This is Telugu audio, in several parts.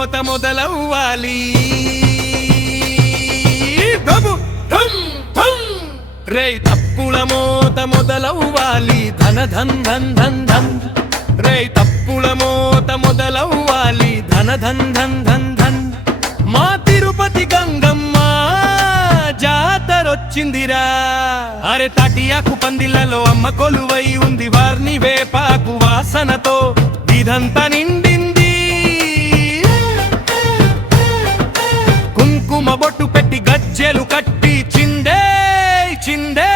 మోత మొదలవ్వాలి. రే తప్పుల మోత మొదలవ్వాలి, ధన ధన్ ధన్ ధన్ ధన్. రే తప్పుల మోత మొదలవ్వాలి, ధన ధన్ ధన్ ధన్ ధన్. మా తిరుపతి గంగమ్మ జాతరొచ్చిందిరా. అరే తాటియాకు పందిళ్ళలో అమ్మ కొలువై ఉంది, వారిని వేపాకు వాసనతో ఇదంతా నిండింది. కుంకుమ బొట్టు పెట్టి గజ్జెలు కట్టి చిందే చిందే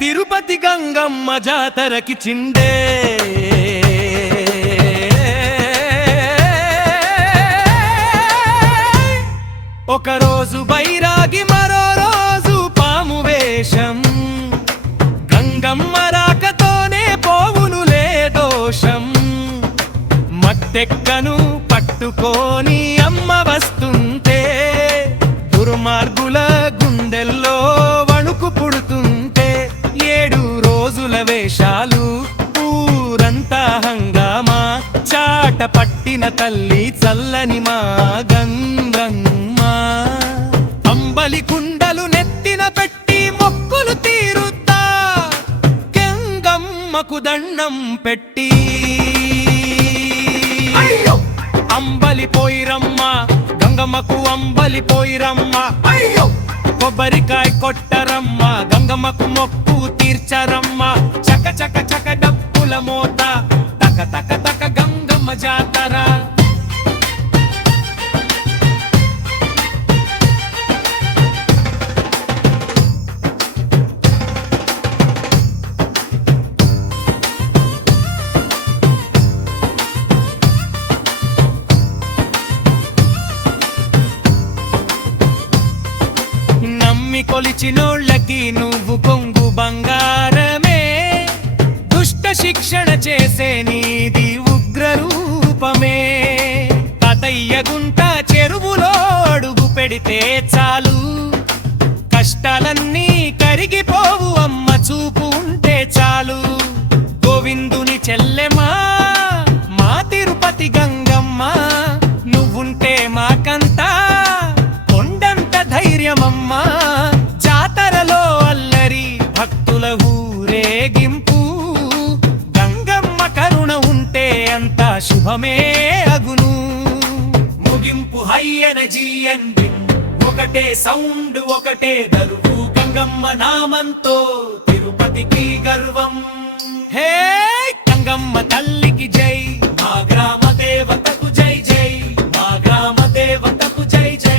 తిరుపతి గంగమ్మ జాతరకి చిందే. ఒక రోజు బైరాగి, మరో రోజు పాము వేషం. గంగమ్మ రాకతోనే పోవునులే దోషం. మత్తెక్కను పట్టుకొని అమ్మ వస్తుంటే దుర్మార్గుల గుండెల్లో వణుకు పుడుతుంటే 7 రోజుల వేషాలు, ఊరంతా హంగామా. చాట పట్టిన తల్లి చల్లని మా గంగమ్మ. అంబలి కుండలు నెత్తిన పెట్టి మొక్కులు తీరుతా, గంగమ్మకు దండం పెట్టి. అంబలి పోయిరమ్మ గంగమ్మకు, అంబలి పోయిరమ్మ. కొబ్బరికాయ కొట్టరమ్మ, గంగమ్మకు మొక్కు తీర్చరమ్మ. చక చక చక డప్పుల మోత, తక తక తక గంగమ్మ జాతర. కొలిచినోళ్ళకి నువ్వు కొంగు బంగారమే. దుష్ట శిక్షణ చేసే నీది ఉగ్ర రూపమే. తాతయ్య గుంట చెరువులో అడుగు పెడితే చాలు, కష్టాలన్నీ కరిగిపోవు అమ్మ చూపు ఉంటే చాలు. గోవిందుని చెల్లెమా మా తిరుపతి గంగమ్మ, నువ్వుంటే మాకంతా కొండంత ధైర్యమమ్మా. జాతరలో అల్లరి భక్తుల ఊరేగింపు, గంగమ్మ కరుణ ఉంటే అంతా శుభమే అగును. ముగింపు హై ఎనర్జీ అండి, ఒకటే సౌండ్ ఒకటే దరువు. గంగమ్మ నామంతో తిరుపతికి గర్వం. హే గంగమ్మ తల్లికి జై, మా గ్రామ దేవతకు జై జై, మా గ్రామ దేవతకు జై జై.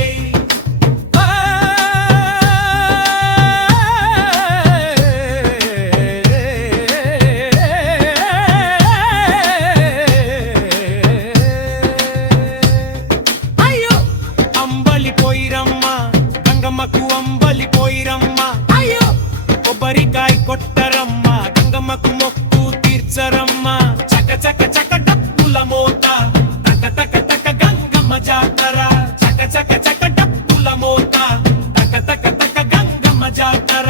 గంగమ్మకు అంబలి పోయిరమ్మ, కొబ్బరికాయ కొట్టరమ్మ. గంగమ్మకు మొక్కు తీర్చరమ్మ. చక చక చక డప్పుల మోత, తక తక తక గంగమ్మ జాతర. చక చక చక డప్పుల మోత, తక తక తక గంగమ్మ జాతర.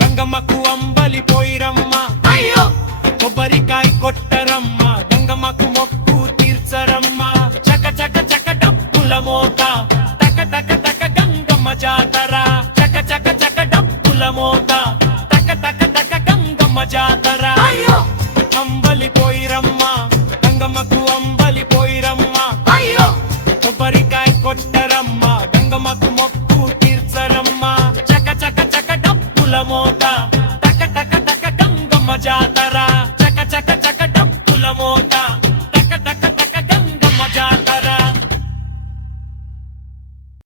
గంగమ్మకు అంబలి పోయిరమ్మ, కొబ్బరికాయ కొట్టరమ్మ. గంగమ్మకు మొక్కు తీర్చరమ్మ. చక చక చక డప్పుల మోత, తక తక తక గంగమ్మ జాతర. చక చక చక డప్పుల మోత, తక తక తక గంగమ్మ జాతర. అంబలి పోయిరమ్మ గంగమ్మకు, అంబలి పోయిరమ్మ. కొబ్బరికాయ కొట్టరమ్మ.